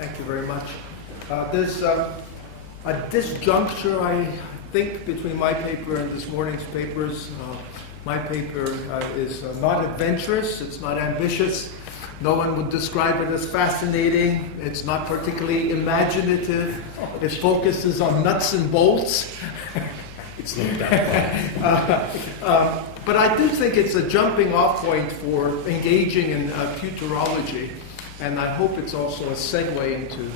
Thank you very much. There's a disjuncture, I think, between my paper and this morning's papers. My paper is not adventurous, it's not ambitious. No one would describe it as fascinating. It's not particularly imaginative. It focuses on nuts and bolts. It's not that. But I do think it's a jumping off point for engaging in futurology. And I hope it's also a segue into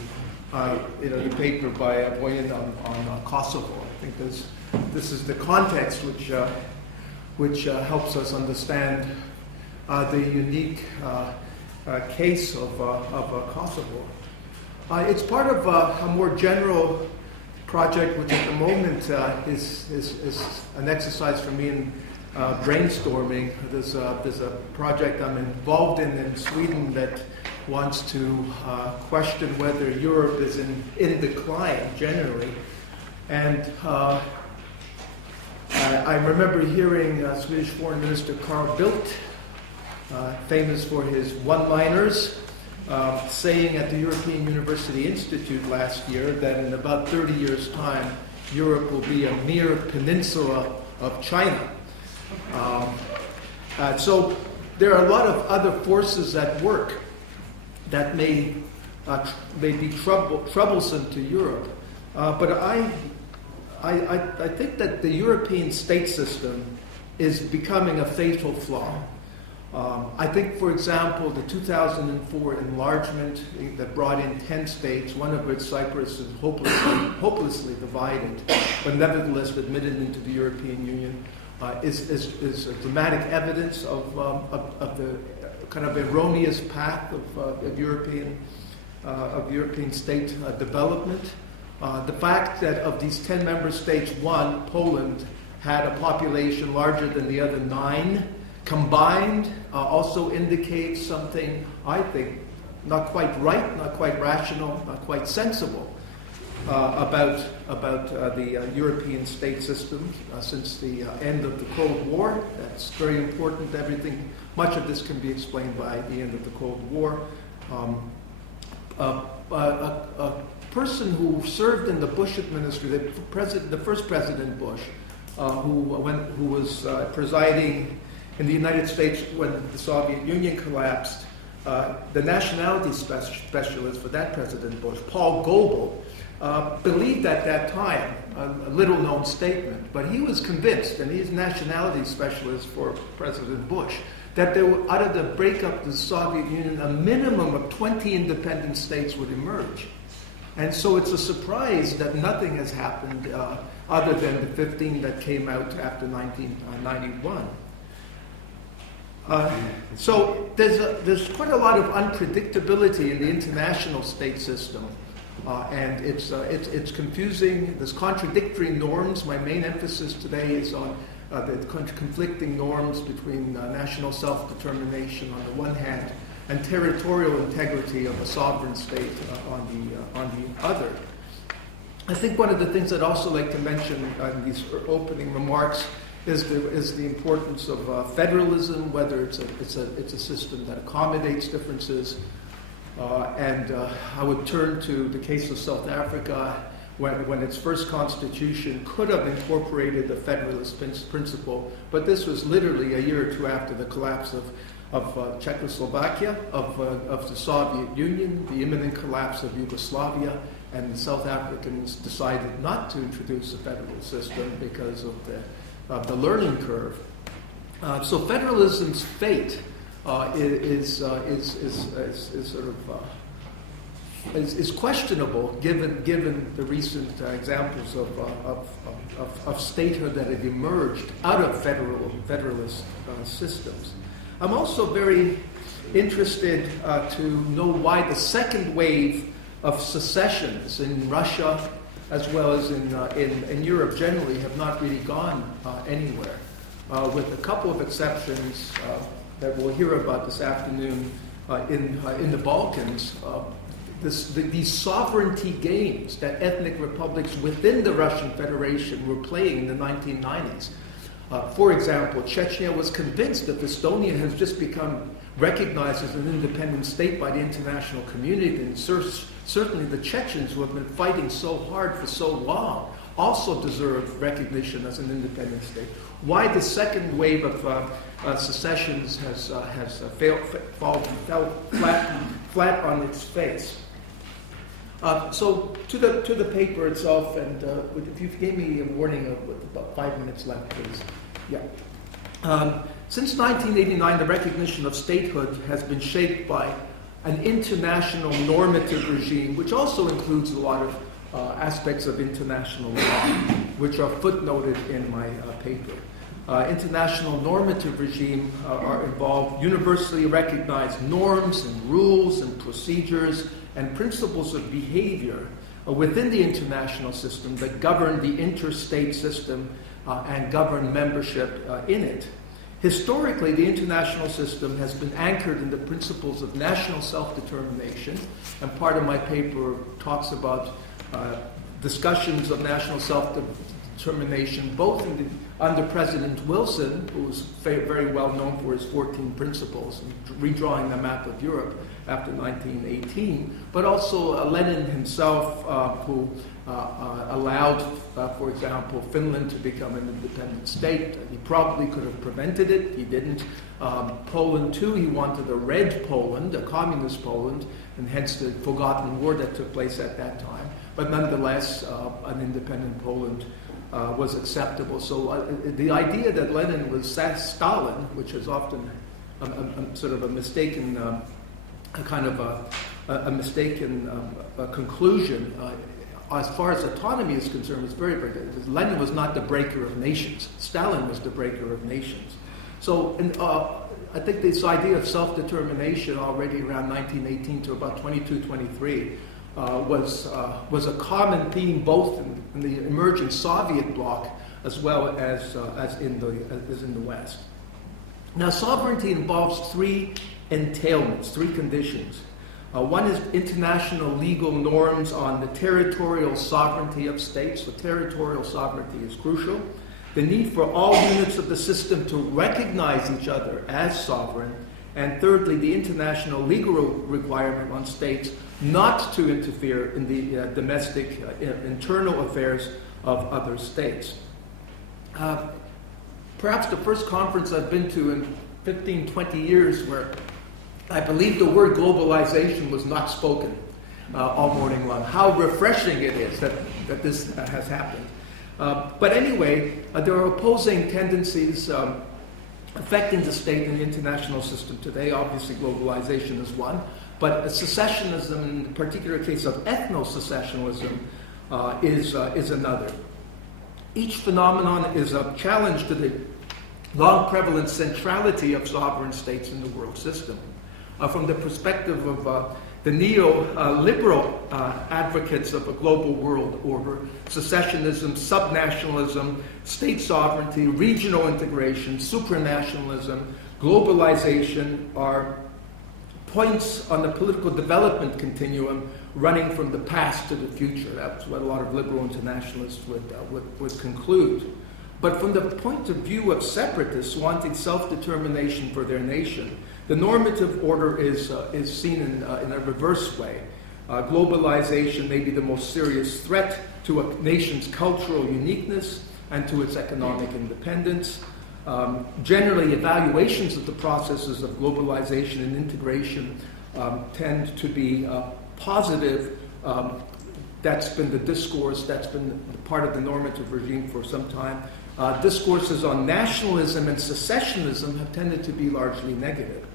the paper by Boyan on Kosovo. I think this is the context which helps us understand the unique case of Kosovo. It's part of a more general project, which at the moment is an exercise for me in brainstorming. There's a project I'm involved in Sweden that wants to question whether Europe is in decline generally. And I remember hearing Swedish Foreign Minister Carl Bildt, famous for his one-liners, saying at the European University Institute last year that in about 30 years' time, Europe will be a mere peninsula of China. So there are a lot of other forces at work that may be troublesome to Europe. But I think that the European state system is becoming a fatal flaw. I think, for example, the 2004 enlargement that brought in 10 states, one of which, Cyprus, is hopelessly divided, but nevertheless admitted into the European Union, is a dramatic evidence of the kind of erroneous path of European state development. The fact that of these 10 member states, one, Poland, had a population larger than the other 9 combined also indicates something, I think, not quite right, not quite rational, not quite sensible about the European state system since the end of the Cold War. That's very important. Much of this can be explained by the end of the Cold War. A person who served in the Bush administration, the first President Bush, who was presiding in the United States when the Soviet Union collapsed, the nationality specialist for that President Bush, Paul Goebel, believed at that time, a little-known statement, but he was convinced, and he's nationality specialist for President Bush, that there were, out of the breakup of the Soviet Union, a minimum of 20 independent states would emerge. And so it's a surprise that nothing has happened other than the 15 that came out after 1991. So there's quite a lot of unpredictability in the international state system, and it's confusing. There's contradictory norms. My main emphasis today is on the conflicting norms between national self-determination on the one hand and territorial integrity of a sovereign state on the other. I think one of the things I'd also like to mention in these opening remarks is the importance of federalism, whether it's a system that accommodates differences. And I would turn to the case of South Africa, when its first constitution could have incorporated the federalist principle, but this was literally a year or two after the collapse of Czechoslovakia, of the Soviet Union, the imminent collapse of Yugoslavia, and the South Africans decided not to introduce a federal system because of the learning curve. So federalism's fate is questionable given the recent examples of statehood that have emerged out of federalist systems. I'm also very interested to know why the second wave of secessions in Russia, as well as in Europe generally, have not really gone anywhere, with a couple of exceptions that we'll hear about this afternoon in the Balkans. These sovereignty games that ethnic republics within the Russian Federation were playing in the 1990s For example, Chechnya was convinced that Estonia has just become recognized as an independent state by the international community, and certainly the Chechens, who have been fighting so hard for so long, also deserve recognition as an independent state. Why the second wave of secessions has fell flat on its face. So to the paper itself, and if you gave me a warning of about 5 minutes left, please. Yeah. Since 1989, the recognition of statehood has been shaped by an international normative regime, which also includes a lot of aspects of international law, which are footnoted in my paper. International normative regime involve universally recognized norms and rules and procedures and principles of behavior within the international system that govern the interstate system and govern membership in it. Historically, the international system has been anchored in the principles of national self-determination, and part of my paper talks about discussions of national self-determination both under President Wilson, who was very well known for his 14 principles and redrawing the map of Europe after 1918, but also Lenin himself, who allowed, for example, Finland to become an independent state. He probably could have prevented it. He didn't. Poland, too, he wanted a red Poland, a communist Poland, and hence the forgotten war that took place at that time. But nonetheless, an independent Poland was acceptable. So the idea that Lenin was Stalin, which is often sort of a mistaken, a mistaken conclusion, as far as autonomy is concerned, was very, very good. Lenin was not the breaker of nations. Stalin was the breaker of nations. So I think this idea of self-determination already around 1918 to about 22, 23 was a common theme both in the emerging Soviet bloc as well as in the West. Now, sovereignty involves three entailments, three conditions. One is international legal norms on the territorial sovereignty of states. So territorial sovereignty is crucial. The need for all units of the system to recognize each other as sovereign. And thirdly, the international legal requirement on states not to interfere in the domestic internal affairs of other states. Perhaps the first conference I've been to in 15, 20 years where I believe the word globalization was not spoken all morning long. How refreshing it is that this has happened. But anyway, there are opposing tendencies affecting the state and the international system today. Obviously, globalization is one, but secessionism, in the particular case of ethno-secessionism, is another. Each phenomenon is a challenge to the long-prevalent centrality of sovereign states in the world system. From the perspective of the neo-liberal advocates of a global world order, secessionism, subnationalism, state sovereignty, regional integration, supranationalism, globalization are points on the political development continuum running from the past to the future. That's what a lot of liberal internationalists would conclude. But from the point of view of separatists wanting self-determination for their nation, the normative order is seen in a reverse way. Globalization may be the most serious threat to a nation's cultural uniqueness and to its economic independence. Generally, evaluations of the processes of globalization and integration tend to be positive. That's been the discourse, that's been part of the normative regime for some time. Discourses on nationalism and secessionism have tended to be largely negative.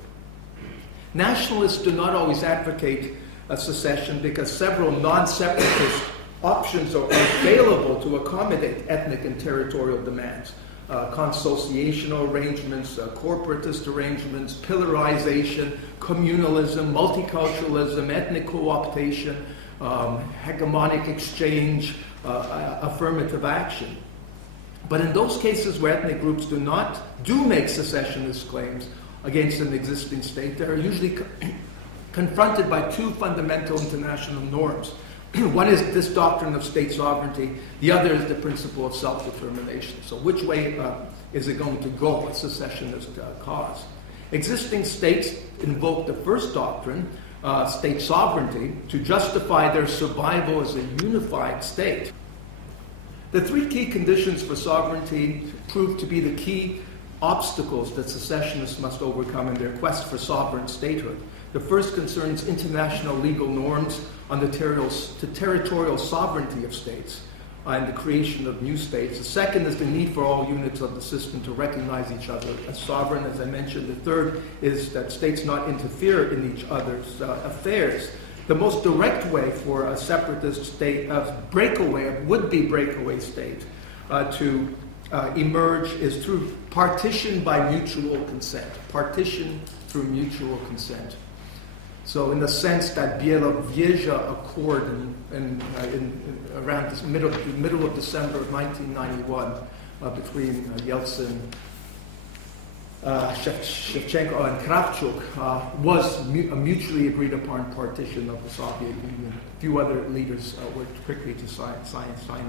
Nationalists do not always advocate a secession because several non-separatist options are available to accommodate ethnic and territorial demands. Consociational arrangements, corporatist arrangements, pillarization, communalism, multiculturalism, ethnic co-optation, hegemonic exchange, affirmative action. But in those cases where ethnic groups do make secessionist claims against an existing state, they are usually confronted by two fundamental international norms. One is this doctrine of state sovereignty. The other is the principle of self-determination. So which way is it going to go, a secessionist cause? Existing states invoke the first doctrine, state sovereignty, to justify their survival as a unified state. The three key conditions for sovereignty prove to be the key obstacles that secessionists must overcome in their quest for sovereign statehood. The first concerns international legal norms on the territorial sovereignty of states and the creation of new states. The second is the need for all units of the system to recognize each other as sovereign, as I mentioned. The third is that states not interfere in each other's affairs. The most direct way for a separatist state, a would-be breakaway state, to emerge is through partition by mutual consent. Partition through mutual consent. So in the sense that Belgrade Accord around the middle of December of 1991 between Yeltsin, Shevchenko and Kravchuk was a mutually agreed upon partition of the Soviet Union. A few other leaders were quickly to sign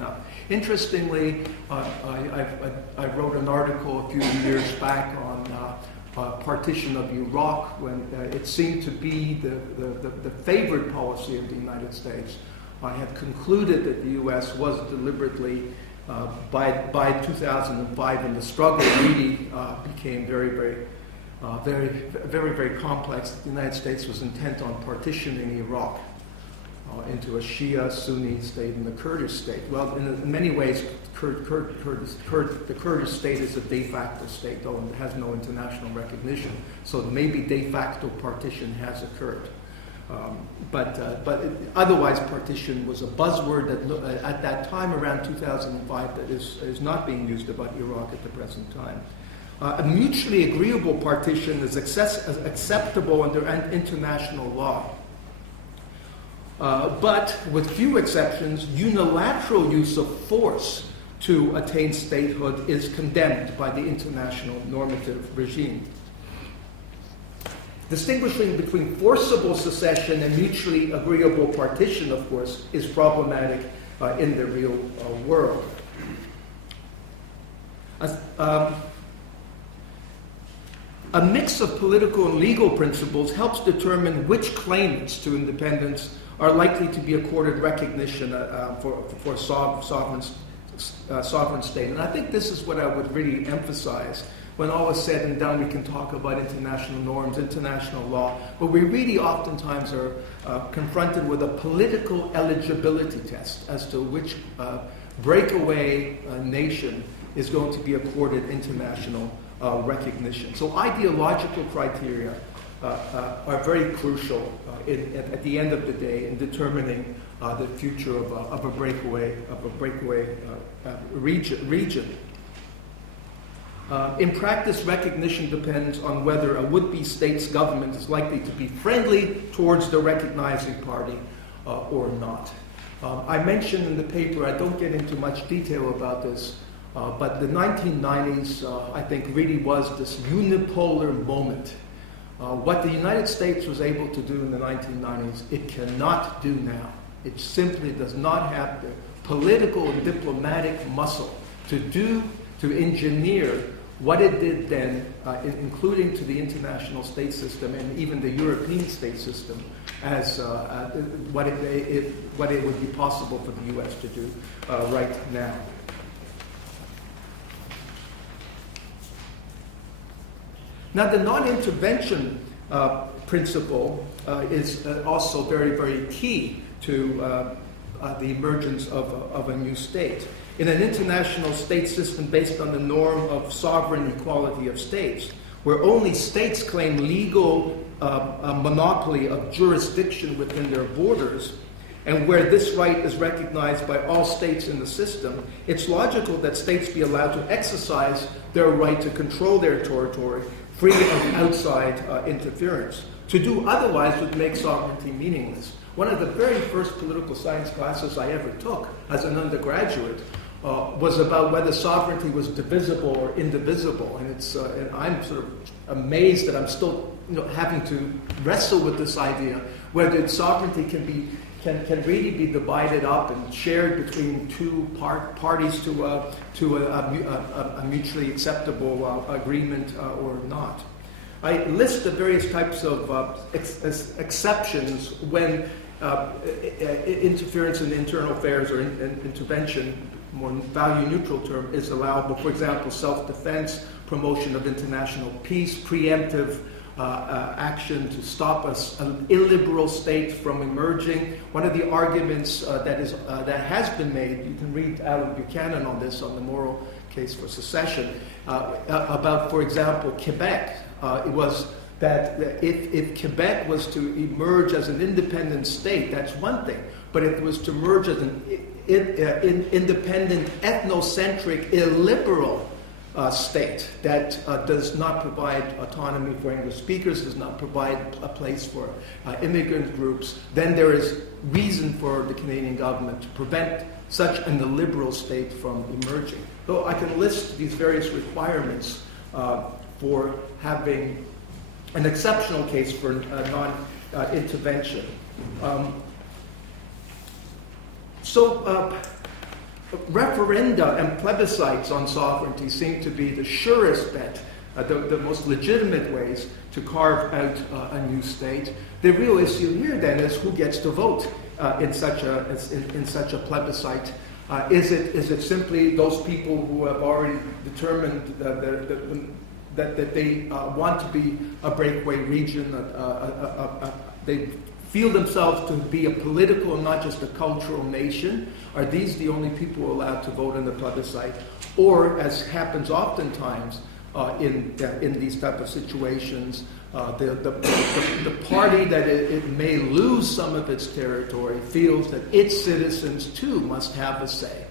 up. Interestingly, I wrote an article a few years back on partition of Iraq when it seemed to be the favored policy of the United States. I had concluded that the U.S. was deliberately by 2005, when the struggle really became very complex, the United States was intent on partitioning Iraq into a Shia Sunni state and the Kurdish state. Well, in many ways, the Kurdish state is a de facto state, though it has no international recognition. So maybe de facto partition has occurred. But otherwise, partition was a buzzword that at that time, around 2005, that is not being used about Iraq at the present time. A mutually agreeable partition is acceptable under international law. But with few exceptions, unilateral use of force to attain statehood is condemned by the international normative regime. Distinguishing between forcible secession and mutually agreeable partition, of course, is problematic in the real world. A mix of political and legal principles helps determine which claimants to independence are likely to be accorded recognition for sovereign state. And I think this is what I would really emphasize. When all is said and done, we can talk about international norms, international law, but we really oftentimes are confronted with a political eligibility test as to which breakaway nation is going to be accorded international recognition. So ideological criteria are very crucial at the end of the day in determining the future of a breakaway region. In practice, recognition depends on whether a would-be state's government is likely to be friendly towards the recognizing party or not. I mentioned in the paper, I don't get into much detail about this, but the 1990s, I think, really was this unipolar moment. What the United States was able to do in the 1990s, it cannot do now. It simply does not have the political and diplomatic muscle to engineer what it did then, including to the international state system and even the European state system, as what it would be possible for the U.S. to do right now. Now, the non-intervention principle is also very, very key to the emergence of a new state. In an international state system based on the norm of sovereign equality of states, where only states claim legal monopoly of jurisdiction within their borders, and where this right is recognized by all states in the system, it's logical that states be allowed to exercise their right to control their territory free of outside interference. To do otherwise would make sovereignty meaningless. One of the very first political science classes I ever took as an undergraduate was about whether sovereignty was divisible or indivisible, and I'm sort of amazed that I'm still having to wrestle with this idea whether sovereignty can be can really be divided up and shared between two parties to a mutually acceptable agreement or not. I list the various types of exceptions when interference in internal affairs or intervention, more value-neutral term, is allowable. For example, self-defense, promotion of international peace, preemptive action to stop an illiberal state from emerging. One of the arguments that has been made, you can read Alan Buchanan on this, on the moral case for secession, about, for example, Quebec. It was that if Quebec was to emerge as an independent state, that's one thing. But if it was to emerge as an independent, ethnocentric, illiberal state that does not provide autonomy for English speakers, does not provide a place for immigrant groups, then there is reason for the Canadian government to prevent such an illiberal state from emerging. So I can list these various requirements for having an exceptional case for non-intervention. Referenda and plebiscites on sovereignty seem to be the surest bet, the most legitimate ways to carve out a new state. The real issue here then is who gets to vote in such a plebiscite. Is it simply those people who have already determined that they want to be a breakaway region, they feel themselves to be a political and not just a cultural nation? Are these the only people allowed to vote in the plebiscite? Or, as happens oftentimes in these type of situations, the party that it may lose some of its territory feels that its citizens too must have a say.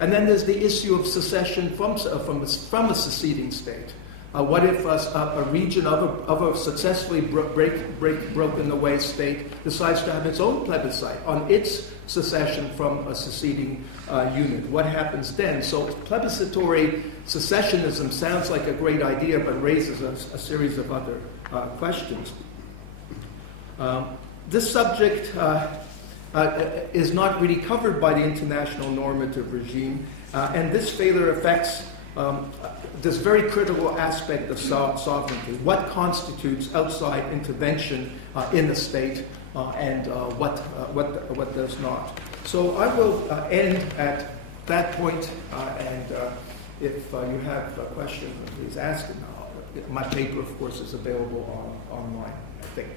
And then there's the issue of secession from a seceding state. What if a region of a successfully broken away state decides to have its own plebiscite on its secession from a seceding unit? What happens then? So plebiscitary secessionism sounds like a great idea, but raises a series of other questions. This subject is not really covered by the international normative regime, and this failure affects this very critical aspect of sovereignty. What constitutes outside intervention in a state and what does not? So I will end at that point, and if you have a question, please ask. My paper, of course, is available online, I think.